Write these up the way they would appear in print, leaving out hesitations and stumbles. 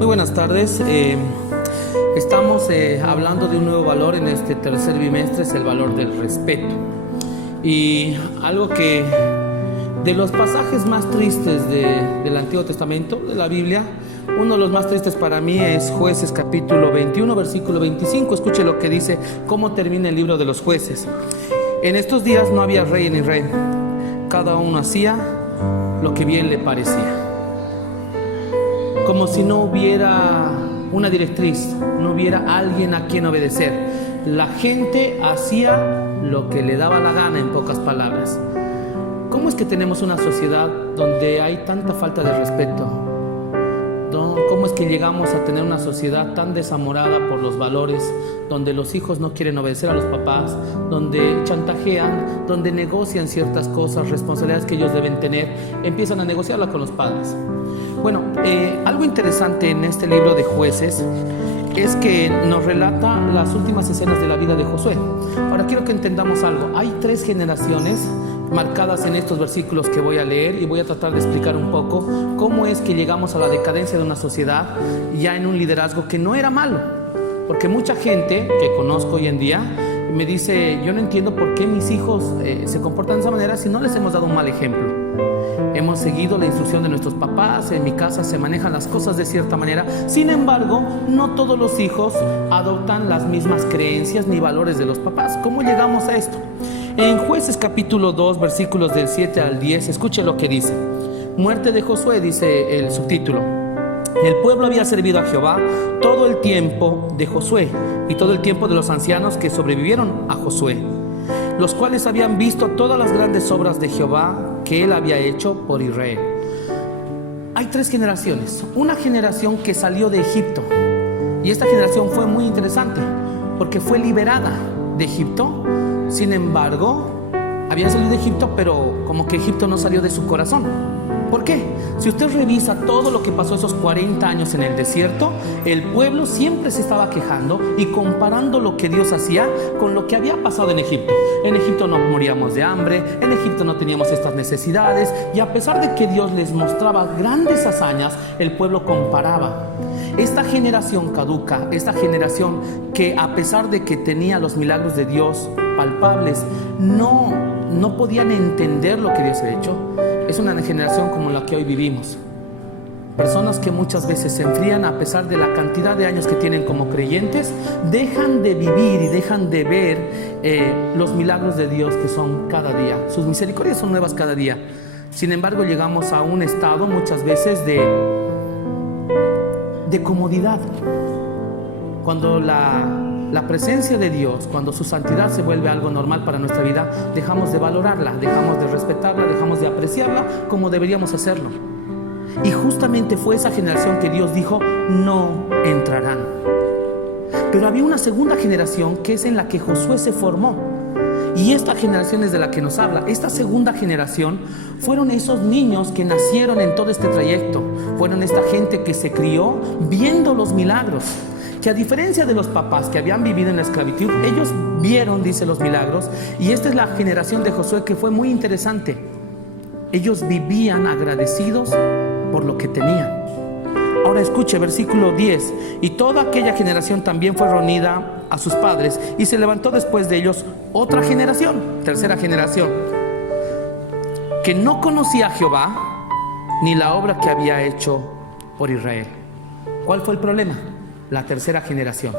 Muy buenas tardes. Estamos hablando de un nuevo valor en este tercer bimestre, es el valor del respeto. Y algo que de los pasajes más tristes del Antiguo Testamento, de la Biblia, uno de los más tristes para mí es Jueces capítulo 21, versículo 25. Escuche lo que dice, cómo termina el libro de los Jueces. En estos días no había rey ni rey, cada uno hacía lo que bien le parecía. Como si no hubiera una directriz, no hubiera alguien a quien obedecer. La gente hacía lo que le daba la gana, en pocas palabras. ¿Cómo es que tenemos una sociedad donde hay tanta falta de respeto? ¿Cómo es que llegamos a tener una sociedad tan desamorada por los valores, donde los hijos no quieren obedecer a los papás, donde chantajean, donde negocian ciertas cosas, responsabilidades que ellos deben tener, empiezan a negociarla con los padres? Bueno, algo interesante en este libro de Jueces es que nos relata las últimas escenas de la vida de Josué. Ahora quiero que entendamos algo. Hay 3 generaciones marcadas en estos versículos que voy a leer, y voy a tratar de explicar un poco cómo es que llegamos a la decadencia de una sociedad ya en un liderazgo que no era malo. Porque mucha gente que conozco hoy en día me dice, yo no entiendo por qué mis hijos se comportan de esa manera si no les hemos dado un mal ejemplo. Hemos seguido la instrucción de nuestros papás, en mi casa se manejan las cosas de cierta manera. Sin embargo, no todos los hijos adoptan las mismas creencias ni valores de los papás. ¿Cómo llegamos a esto? En Jueces capítulo 2, versículos del 7 al 10, escuche lo que dice. Muerte de Josué, dice el subtítulo. El pueblo había servido a Jehová todo el tiempo de Josué y todo el tiempo de los ancianos que sobrevivieron a Josué, los cuales habían visto todas las grandes obras de Jehová que él había hecho por Israel. Hay 3 generaciones. Una generación que salió de Egipto, y esta generación fue muy interesante porque fue liberada de Egipto. Sin embargo, habían salido de Egipto, pero como que Egipto no salió de su corazón. ¿Por qué? Si usted revisa todo lo que pasó esos 40 años en el desierto, el pueblo siempre se estaba quejando y comparando lo que Dios hacía con lo que había pasado en Egipto. En Egipto no moríamos de hambre, en Egipto no teníamos estas necesidades, y a pesar de que Dios les mostraba grandes hazañas, el pueblo comparaba. Esta generación caduca, esta generación que a pesar de que tenía los milagros de Dios palpables, no podían entender lo que Dios ha hecho. Es una generación como la que hoy vivimos. Personas que muchas veces se enfrían a pesar de la cantidad de años que tienen como creyentes, dejan de vivir y dejan de ver los milagros de Dios que son cada día. Sus misericordias son nuevas cada día. Sin embargo, llegamos a un estado muchas veces de comodidad. Cuando la presencia de Dios, cuando su santidad se vuelve algo normal para nuestra vida, dejamos de valorarla, dejamos de respetarla, dejamos de apreciarla como deberíamos hacerlo. Y justamente fue esa generación que Dios dijo, no entrarán. Pero había una segunda generación que es en la que Josué se formó. Y esta generación es de la que nos habla. Esta segunda generación fueron esos niños que nacieron en todo este trayecto. Fueron esta gente que se crió viendo los milagros, que a diferencia de los papás que habían vivido en la esclavitud, ellos vieron, dice, los milagros. Y esta es la generación de Josué que fue muy interesante. Ellos vivían agradecidos por lo que tenían. Ahora escuche, versículo 10. Y toda aquella generación también fue reunida a sus padres, y se levantó después de ellos otra generación, tercera generación, que no conocía a Jehová ni la obra que había hecho por Israel. ¿Cuál fue el problema? La tercera generación.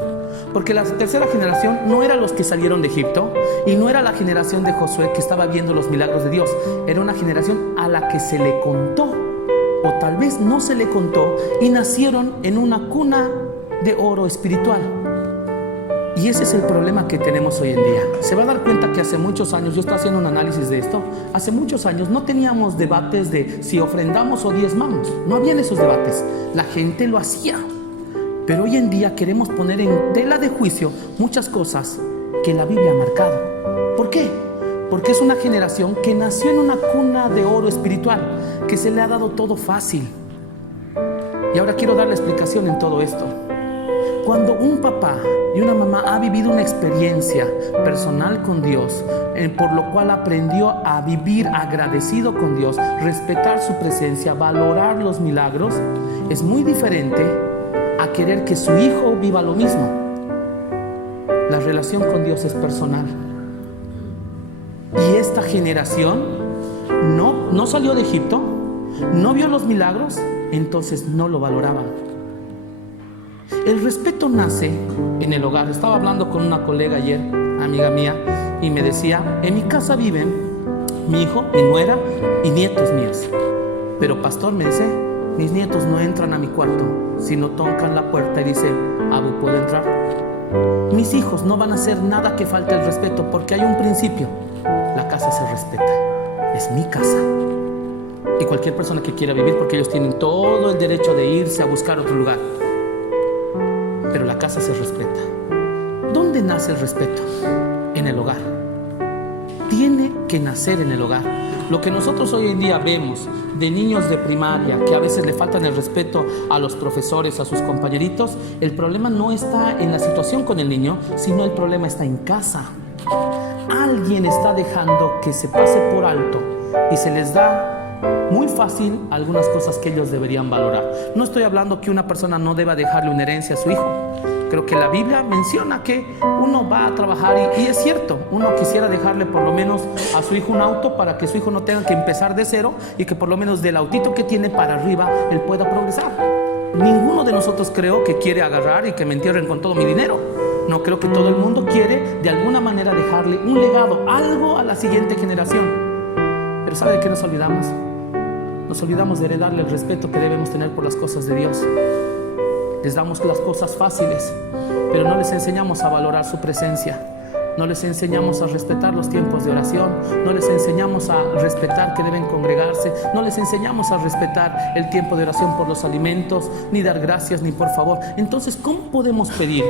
Porque la tercera generación no era los que salieron de Egipto, y no era la generación de Josué que estaba viendo los milagros de Dios. Era una generación a la que se le contó, o tal vez no se le contó, y nacieron en una cuna de oro espiritual. Y ese es el problema que tenemos hoy en día. Se va a dar cuenta que hace muchos años, yo estoy haciendo un análisis de esto, hace muchos años no teníamos debates de si ofrendamos o diezmamos. No habían esos debates. La gente lo hacía. Pero hoy en día queremos poner en tela de juicio muchas cosas que la Biblia ha marcado. ¿Por qué? Porque es una generación que nació en una cuna de oro espiritual, que se le ha dado todo fácil. Y ahora quiero dar la explicación en todo esto. Cuando un papá y una mamá ha vivido una experiencia personal con Dios, por lo cual aprendió a vivir agradecido con Dios, respetar su presencia, valorar los milagros, es muy diferente a querer que su hijo viva lo mismo. La relación con Dios es personal. Y esta generación no salió de Egipto, no vio los milagros, entonces no lo valoraban. El respeto nace en el hogar. Estaba hablando con una colega ayer, amiga mía, y me decía: en mi casa viven mi hijo, mi nuera y nietos míos. Pero pastor, me dice, mis nietos no entran a mi cuarto, sino tocan la puerta y dicen: Abu, ¿puedo entrar? Mis hijos no van a hacer nada que falte el respeto, porque hay un principio: la casa se respeta, es mi casa. Y cualquier persona que quiera vivir, porque ellos tienen todo el derecho de irse a buscar otro lugar, pero la casa se respeta. ¿Dónde nace el respeto? En el hogar. Tiene que nacer en el hogar. Lo que nosotros hoy en día vemos de niños de primaria que a veces le faltan el respeto a los profesores, a sus compañeritos, el problema no está en la situación con el niño, sino el problema está en casa. Alguien está dejando que se pase por alto y se les da muy fácil algunas cosas que ellos deberían valorar. No estoy hablando que una persona no deba dejarle una herencia a su hijo. Creo que la Biblia menciona que uno va a trabajar y es cierto, uno quisiera dejarle por lo menos a su hijo un auto para que su hijo no tenga que empezar de cero y que por lo menos del autito que tiene para arriba él pueda progresar. Ninguno de nosotros creo que quiere agarrar y que me entierren con todo mi dinero. No, creo que todo el mundo quiere de alguna manera dejarle un legado, algo a la siguiente generación. Pero ¿sabe de qué nos olvidamos? Nos olvidamos de heredarle el respeto que debemos tener por las cosas de Dios. Les damos las cosas fáciles, pero no les enseñamos a valorar su presencia. No les enseñamos a respetar los tiempos de oración. No les enseñamos a respetar que deben congregarse. No les enseñamos a respetar el tiempo de oración por los alimentos, ni dar gracias, ni por favor. Entonces, ¿cómo podemos pedir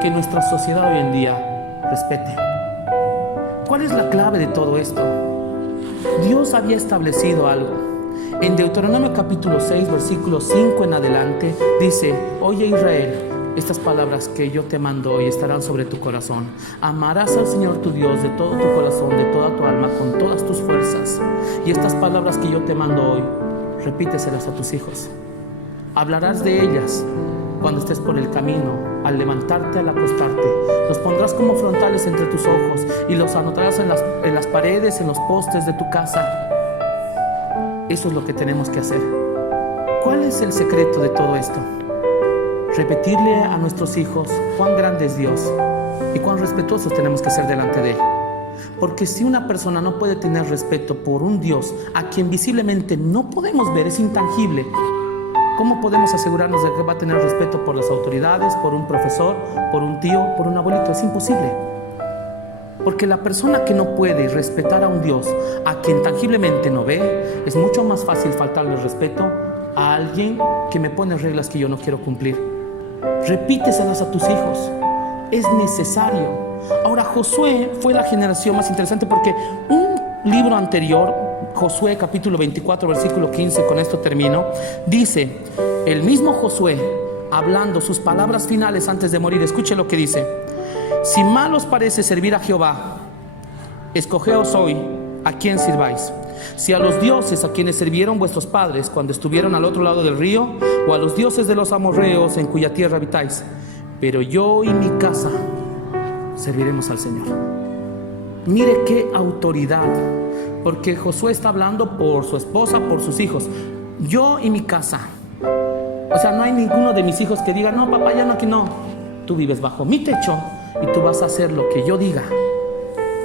que nuestra sociedad hoy en día respete? ¿Cuál es la clave de todo esto? Dios había establecido algo. En Deuteronomio capítulo 6, versículo 5 en adelante, dice: Oye Israel, estas palabras que yo te mando hoy estarán sobre tu corazón. Amarás al Señor tu Dios de todo tu corazón, de toda tu alma, con todas tus fuerzas. Y estas palabras que yo te mando hoy, repíteselas a tus hijos. Hablarás de ellas cuando estés por el camino, al levantarte, al acostarte. Los pondrás como frontales entre tus ojos y los anotarás en las paredes, en los postes de tu casa. Eso es lo que tenemos que hacer. ¿Cuál es el secreto de todo esto? Repetirle a nuestros hijos cuán grande es Dios y cuán respetuosos tenemos que ser delante de Él. Porque si una persona no puede tener respeto por un Dios a quien visiblemente no podemos ver, es intangible, ¿cómo podemos asegurarnos de que va a tener respeto por las autoridades, por un profesor, por un tío, por un abuelito? Es imposible. Porque la persona que no puede respetar a un Dios a quien tangiblemente no ve, es mucho más fácil faltarle respeto a alguien que me pone reglas que yo no quiero cumplir. Repíteselas a tus hijos. Es necesario. Ahora, Josué fue la generación más interesante porque un libro anterior, Josué capítulo 24, versículo 15, con esto termino, dice, el mismo Josué, hablando sus palabras finales antes de morir, escuche lo que dice: si mal os parece servir a Jehová, escogeos hoy a quién sirváis. Si a los dioses a quienes sirvieron vuestros padres cuando estuvieron al otro lado del río, o a los dioses de los amorreos en cuya tierra habitáis. Pero yo y mi casa serviremos al Señor. Mire qué autoridad, porque Josué está hablando por su esposa, por sus hijos. Yo y mi casa. O sea, no hay ninguno de mis hijos que diga: no, papá, ya no, aquí no. Tú vives bajo mi techo y tú vas a hacer lo que yo diga.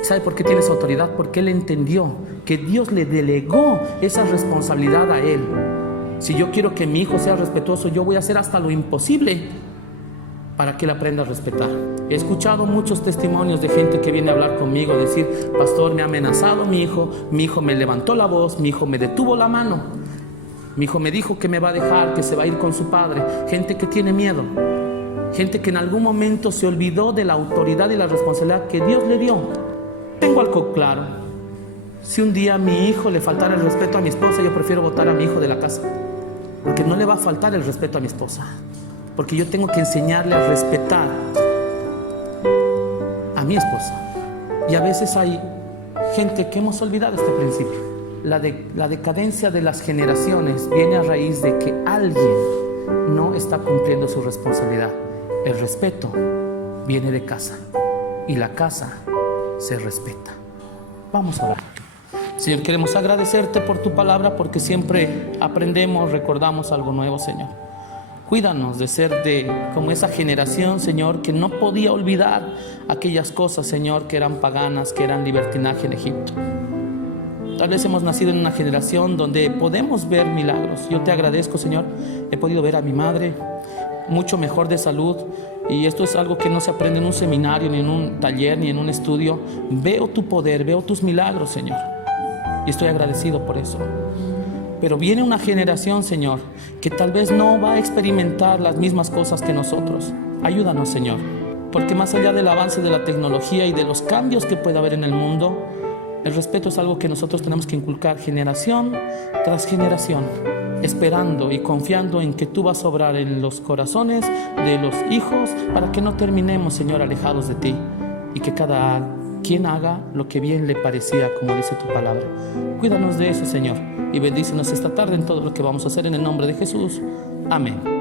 ¿Sabe por qué tienes autoridad? Porque él entendió que Dios le delegó esa responsabilidad a él. Si yo quiero que mi hijo sea respetuoso, yo voy a hacer hasta lo imposible para que él aprenda a respetar. He escuchado muchos testimonios de gente que viene a hablar conmigo, decir: pastor, me ha amenazado mi hijo me levantó la voz, mi hijo me detuvo la mano, mi hijo me dijo que me va a dejar, que se va a ir con su padre. Gente que tiene miedo. Gente que en algún momento se olvidó de la autoridad y la responsabilidad que Dios le dio. Tengo algo claro: si un día a mi hijo le faltara el respeto a mi esposa, yo prefiero botar a mi hijo de la casa, porque no le va a faltar el respeto a mi esposa, porque yo tengo que enseñarle a respetar a mi esposa. Y a veces hay gente que hemos olvidado este principio. La decadencia de las generaciones viene a raíz de que alguien no está cumpliendo su responsabilidad. El respeto viene de casa y la casa se respeta. Vamos a orar. Señor, queremos agradecerte por tu palabra, porque siempre aprendemos, recordamos algo nuevo, Señor. Cuídanos de ser como esa generación, Señor, que no podía olvidar aquellas cosas, Señor, que eran paganas, que eran libertinaje en Egipto. Tal vez hemos nacido en una generación donde podemos ver milagros. Yo te agradezco, Señor. He podido ver a mi madre mucho mejor de salud, y esto es algo que no se aprende en un seminario, ni en un taller, ni en un estudio. Veo tu poder, veo tus milagros, Señor, y estoy agradecido por eso. Pero viene una generación, Señor, que tal vez no va a experimentar las mismas cosas que nosotros. Ayúdanos, Señor, porque más allá del avance de la tecnología y de los cambios que pueda haber en el mundo, el respeto es algo que nosotros tenemos que inculcar generación tras generación, esperando y confiando en que tú vas a obrar en los corazones de los hijos, para que no terminemos, Señor, alejados de ti, y que cada quien haga lo que bien le parecía, como dice tu palabra. Cuídanos de eso, Señor, y bendícenos esta tarde en todo lo que vamos a hacer, en el nombre de Jesús. Amén.